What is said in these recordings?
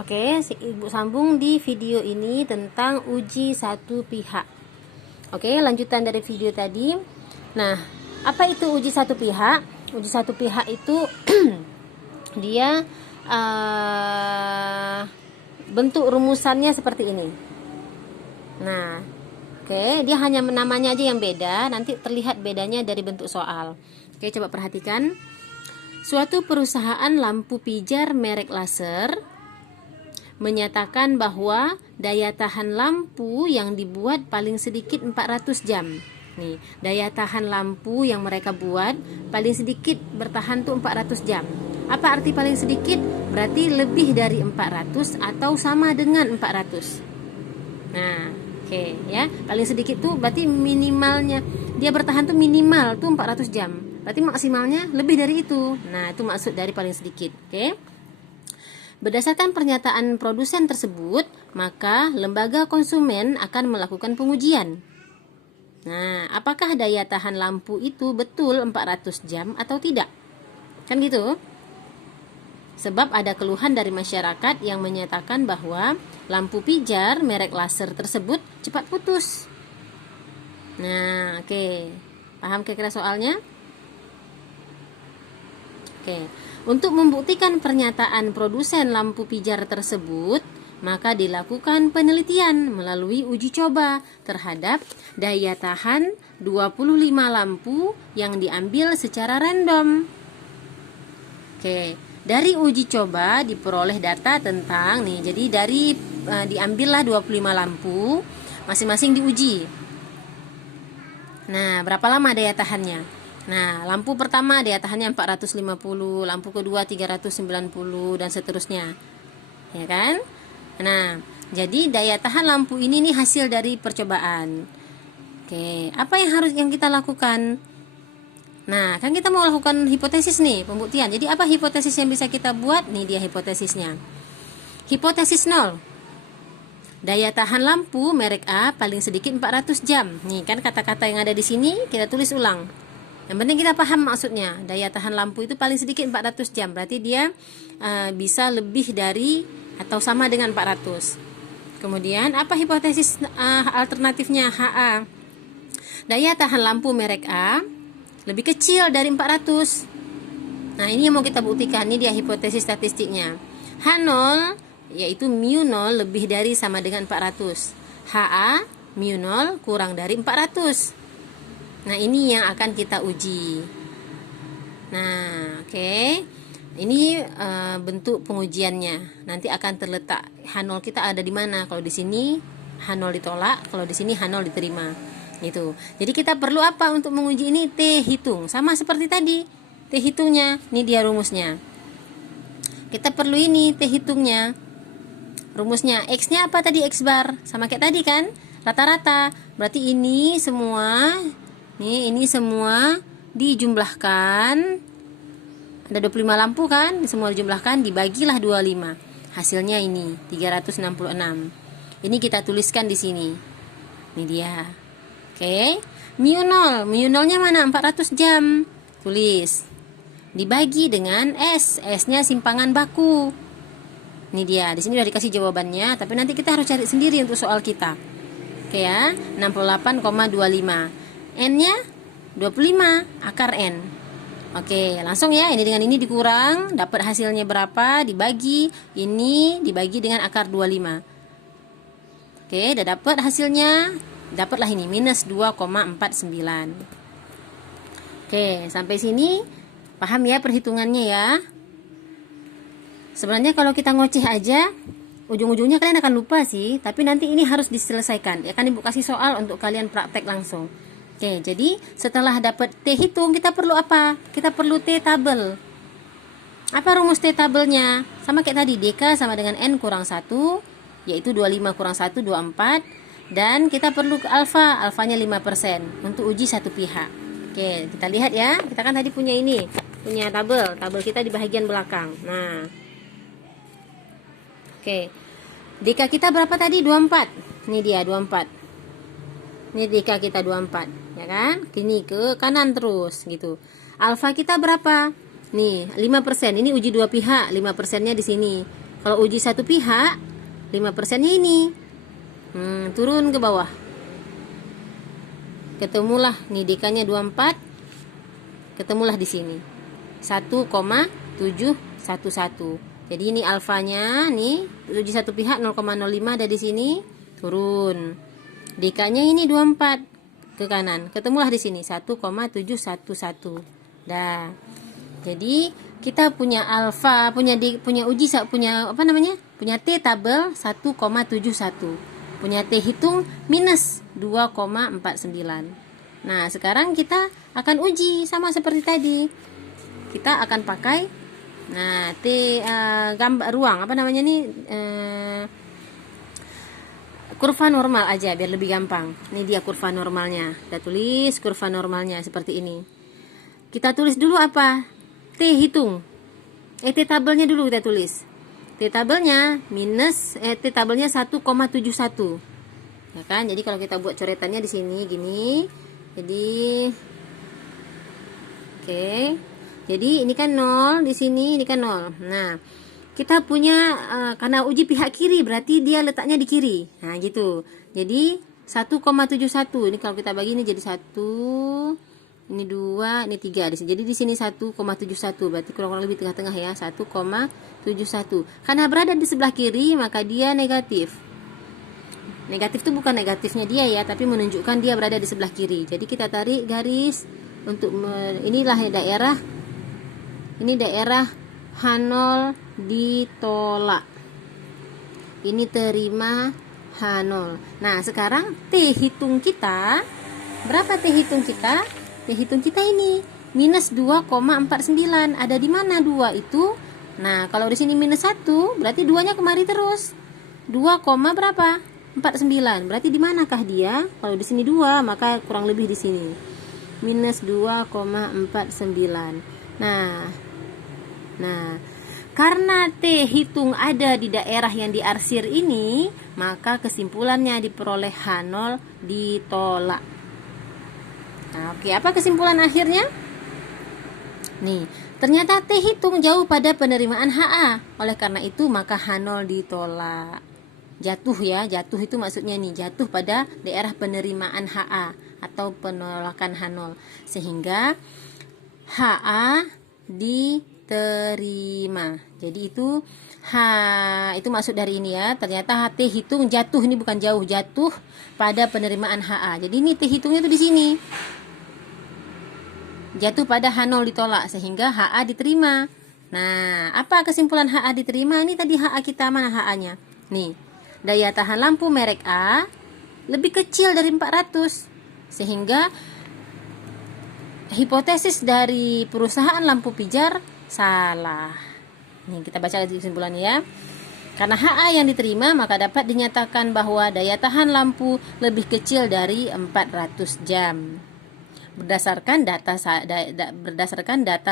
Oke, Ibu sambung di video ini tentang uji satu pihak. Oke, lanjutan dari video tadi. Nah, apa itu uji satu pihak? Uji satu pihak itu dia bentuk rumusannya seperti ini. Nah, oke, dia hanya namanya aja yang beda, nanti terlihat bedanya dari bentuk soal. Oke, coba perhatikan. Suatu perusahaan lampu pijar merek laser menyatakan bahwa daya tahan lampu yang dibuat paling sedikit 400 jam. Nih, daya tahan lampu yang mereka buat paling sedikit bertahan tuh 400 jam. Apa arti paling sedikit? Berarti lebih dari 400 atau sama dengan 400. Nah, oke ya. Paling sedikit tuh berarti minimalnya dia bertahan tuh minimal tuh 400 jam. Berarti maksimalnya lebih dari itu. Nah, itu maksud dari paling sedikit. Oke. Berdasarkan pernyataan produsen tersebut, maka lembaga konsumen akan melakukan pengujian. Nah, apakah daya tahan lampu itu betul 400 jam atau tidak? Kan gitu? Sebab ada keluhan dari masyarakat yang menyatakan bahwa lampu pijar merek laser tersebut cepat putus. Nah, oke. Paham kira-kira soalnya? Oke. Untuk membuktikan pernyataan produsen lampu pijar tersebut, maka dilakukan penelitian melalui uji coba terhadap daya tahan 25 lampu yang diambil secara random. Oke, dari uji coba diperoleh data tentang jadi diambillah 25 lampu, masing-masing diuji. Nah, berapa lama daya tahannya? Nah, lampu pertama daya tahannya 450, lampu kedua 390 dan seterusnya. Ya kan? Nah, jadi daya tahan lampu ini nih hasil dari percobaan. Oke, apa yang kita lakukan? Nah, kan kita mau lakukan hipotesis nih, pembuktian. Jadi apa hipotesis yang bisa kita buat? Nih dia hipotesisnya. Hipotesis 0. Daya tahan lampu merek A paling sedikit 400 jam. Nih kan kata-kata yang ada di sini kita tulis ulang. Yang penting kita paham maksudnya. Daya tahan lampu itu paling sedikit 400 jam. Berarti dia bisa lebih dari atau sama dengan 400. Kemudian apa hipotesis alternatifnya? HA. Daya tahan lampu merek A lebih kecil dari 400. Nah, ini yang mau kita buktikan. Ini dia hipotesis statistiknya. H0 yaitu mu 0 lebih dari sama dengan 400. HA mu 0 kurang dari 400. Nah, ini yang akan kita uji. Nah, oke. Ini bentuk pengujiannya. Nanti akan terletak H0 kita ada di mana. Kalau di sini H0 ditolak, kalau di sini H0 diterima. Gitu. Jadi kita perlu apa untuk menguji ini? T hitung. Sama seperti tadi. T hitungnya. Ini dia rumusnya. Kita perlu ini T hitungnya. Rumusnya X-nya apa tadi? X bar. Sama kayak tadi kan? Rata-rata. Berarti ini semua dijumlahkan. Ada 25 lampu kan? Semua dijumlahkan, dibagilah 25. Hasilnya ini 366. Ini kita tuliskan di sini. Ini dia. Oke. Mu 0. Mu 0-nya mana? 400 jam. Tulis. Dibagi dengan S. S-nya simpangan baku. Ini dia. Di sini udah dikasih jawabannya, tapi nanti kita harus cari sendiri untuk soal kita. Oke ya. 68,25. N-nya 25 akar N. Oke, langsung ya. Ini dengan ini dikurang, dapat hasilnya berapa, dibagi. Ini dibagi dengan akar 25. Oke, udah dapat hasilnya. Dapatlah ini minus 2,49. Oke, sampai sini paham ya perhitungannya ya. Sebenarnya kalau kita ngoceh aja, ujung-ujungnya kalian akan lupa sih. Tapi nanti ini harus diselesaikan. Ya kan Ibu kasih soal untuk kalian praktek langsung. Oke, jadi setelah dapat T hitung, kita perlu apa? Kita perlu T tabel. Apa rumus T tabelnya? Sama kayak tadi, DK sama dengan N kurang 1, yaitu 25 kurang 1, 24. Dan kita perlu alfa, alfanya 5% untuk uji satu pihak. Oke, kita lihat ya. Kita kan tadi punya ini, punya tabel. Tabel kita di bagian belakang. Nah, oke. DK kita berapa tadi? 24. Ini dia 24. Ini DK kita 24. Ya kan? Kini ke kanan terus gitu. Alfa kita berapa? Nih, 5%. Ini uji dua pihak, 5%-nya di sini. Kalau uji satu pihak, 5%-nya ini. Turun ke bawah. Ketemulah nih DK-nya 24. Ketemulah di sini. 1,711. Jadi ini alfanya nih, uji satu pihak 0,05 ada di sini, turun. DK-nya ini 24 ke kanan. Ketemulah di sini 1,711. Dah. Jadi kita punya alfa, punya uji, punya apa namanya? Punya T tabel 1,71. Punya T hitung minus 2,49. Nah, sekarang kita akan uji sama seperti tadi. Kita akan pakai gambar ruang apa namanya nih, kurva normal aja biar lebih gampang. Ini dia kurva normalnya. Kita tulis kurva normalnya seperti ini. Kita tulis dulu apa? T hitung. T tabelnya dulu kita tulis. T tabelnya T tabelnya 1,71. Ya kan? Jadi kalau kita buat coretannya di sini gini. Jadi oke. Jadi ini kan 0 di sini, ini kan 0. Nah, kita punya karena uji pihak kiri berarti dia letaknya di kiri. Nah, gitu. Jadi 1,71. Ini kalau kita bagi ini jadi 1, ini 2, ini 3 di sini. Jadi di sini 1,71. Berarti kurang lebih tengah-tengah ya, 1,71. Karena berada di sebelah kiri, maka dia negatif. Negatif itu bukan negatifnya dia ya, tapi menunjukkan dia berada di sebelah kiri. Jadi kita tarik garis untuk inilah daerah. Ini daerah H0 ditolak. Ini terima H0. Nah, sekarang T hitung kita. Berapa T hitung kita? T hitung kita ini minus 2,49. Ada di mana 2 itu? Nah, kalau di sini minus 1, berarti 2-nya kemari terus. 2, berapa? 49. Berarti di manakah dia? Kalau di sini 2, maka kurang lebih di sini. Minus 2,49. Nah, karena T hitung ada di daerah yang diarsir ini, maka kesimpulannya diperoleh H0 ditolak. Nah, oke, apa kesimpulan akhirnya? Nih, ternyata T hitung jauh pada penerimaan HA. Oleh karena itu, maka H0 ditolak. Jatuh ya, jatuh itu maksudnya nih, jatuh pada daerah penerimaan HA atau penolakan H0. Sehingga HA diterima. Jadi itu itu maksud dari ini ya. Ternyata T hitung jatuh, ini bukan jauh, jatuh pada penerimaan HA. Jadi ini T hitungnya itu di sini. Jatuh pada H0 ditolak sehingga HA diterima. Nah, apa kesimpulan HA diterima? Ini tadi HA kita, mana HA-nya? Nih, daya tahan lampu merek A lebih kecil dari 400. Sehingga hipotesis dari perusahaan lampu pijar salah. Nih kita baca kesimpulannya ya. Karena HA yang diterima, maka dapat dinyatakan bahwa daya tahan lampu lebih kecil dari 400 jam. Berdasarkan data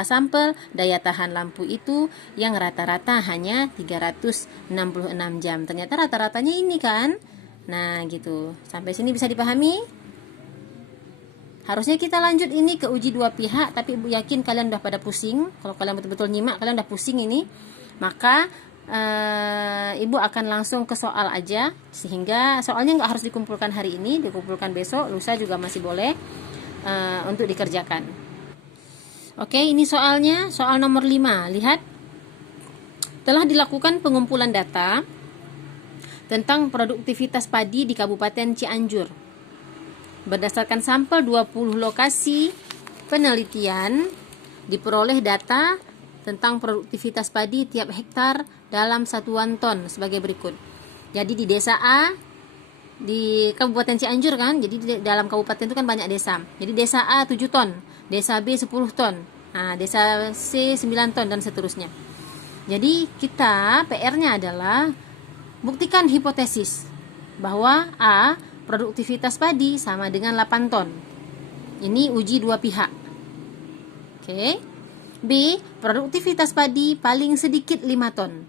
sampel daya tahan lampu itu yang rata-rata hanya 366 jam. Ternyata rata-ratanya ini kan. Nah, gitu. Sampai sini bisa dipahami? Harusnya kita lanjut ini ke uji dua pihak, tapi Ibu yakin kalian udah pada pusing. Kalau kalian betul-betul nyimak, kalian udah pusing ini. Maka Ibu akan langsung ke soal aja, sehingga soalnya nggak harus dikumpulkan hari ini, dikumpulkan besok, lusa juga masih boleh untuk dikerjakan. Oke, ini soalnya, soal nomor 5. Lihat, telah dilakukan pengumpulan data tentang produktivitas padi di Kabupaten Cianjur. Berdasarkan sampel 20 lokasi penelitian, diperoleh data tentang produktivitas padi tiap hektar dalam satuan ton sebagai berikut. Jadi di desa A, di Kabupaten Cianjur kan, jadi di dalam kabupaten itu kan banyak desa. Jadi desa A 7 ton, desa B 10 ton, nah, desa C 9 ton dan seterusnya. Jadi kita PR-nya adalah buktikan hipotesis bahwa A, produktivitas padi sama dengan 8 ton. Ini uji dua pihak. Oke. B, produktivitas padi paling sedikit 5 ton.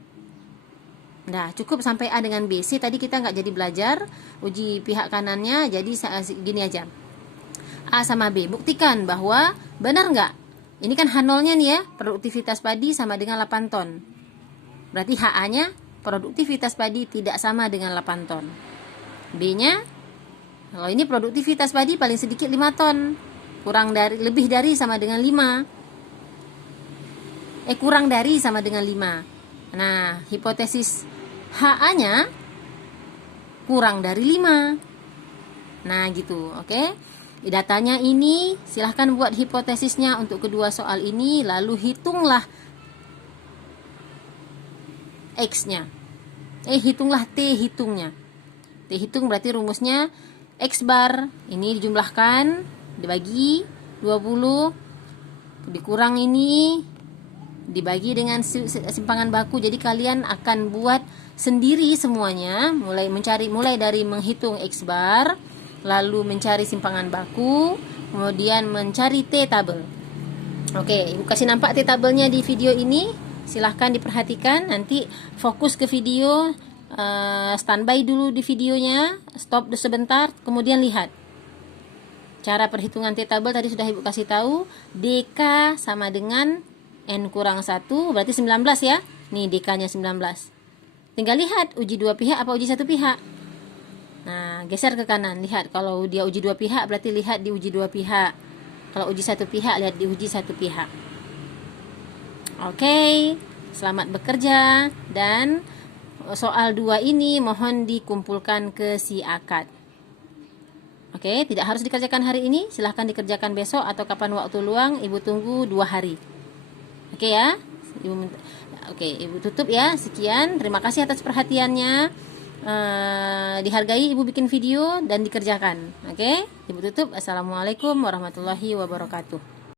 Nah, cukup sampai A dengan B. C tadi kita nggak jadi belajar. Uji pihak kanannya, jadi gini aja. A sama B. Buktikan bahwa benar nggak? Ini kan H0-nya nih ya, produktivitas padi sama dengan 8 ton. Berarti HA-nya produktivitas padi tidak sama dengan 8 ton. B-nya, kalau ini produktivitas padi paling sedikit 5 ton. Lebih dari sama dengan 5. Kurang dari sama dengan 5. Nah, hipotesis HA-nya kurang dari 5. Nah, gitu, oke. Datanya ini, silahkan buat hipotesisnya untuk kedua soal ini, lalu hitunglah X-nya. Hitunglah T hitungnya. T hitung berarti rumusnya X bar, ini dijumlahkan, dibagi 20, dikurang ini, dibagi dengan simpangan baku. Jadi kalian akan buat sendiri semuanya, mulai dari menghitung X bar, lalu mencari simpangan baku, kemudian mencari T tabel. Oke, Ibu kasih nampak T tabelnya di video ini. Silahkan diperhatikan, nanti fokus ke video, standby dulu di videonya, stop sebentar, kemudian lihat. Cara perhitungan T tabel tadi sudah Ibu kasih tahu. DK sama dengan N kurang 1, berarti 19 ya. Nih DK-nya 19. Tinggal lihat uji dua pihak apa uji satu pihak. Nah, geser ke kanan, lihat kalau dia uji dua pihak berarti lihat di uji dua pihak. Kalau uji satu pihak lihat di uji satu pihak. Oke, selamat bekerja, dan soal 2 ini mohon dikumpulkan ke si akad. Oke, tidak harus dikerjakan hari ini, silahkan dikerjakan besok atau kapan waktu luang. Ibu tunggu 2 hari. Oke ya, Ibu tutup ya. Sekian, terima kasih atas perhatiannya. Dihargai Ibu bikin video dan dikerjakan. Oke, Ibu tutup. Assalamualaikum warahmatullahi wabarakatuh.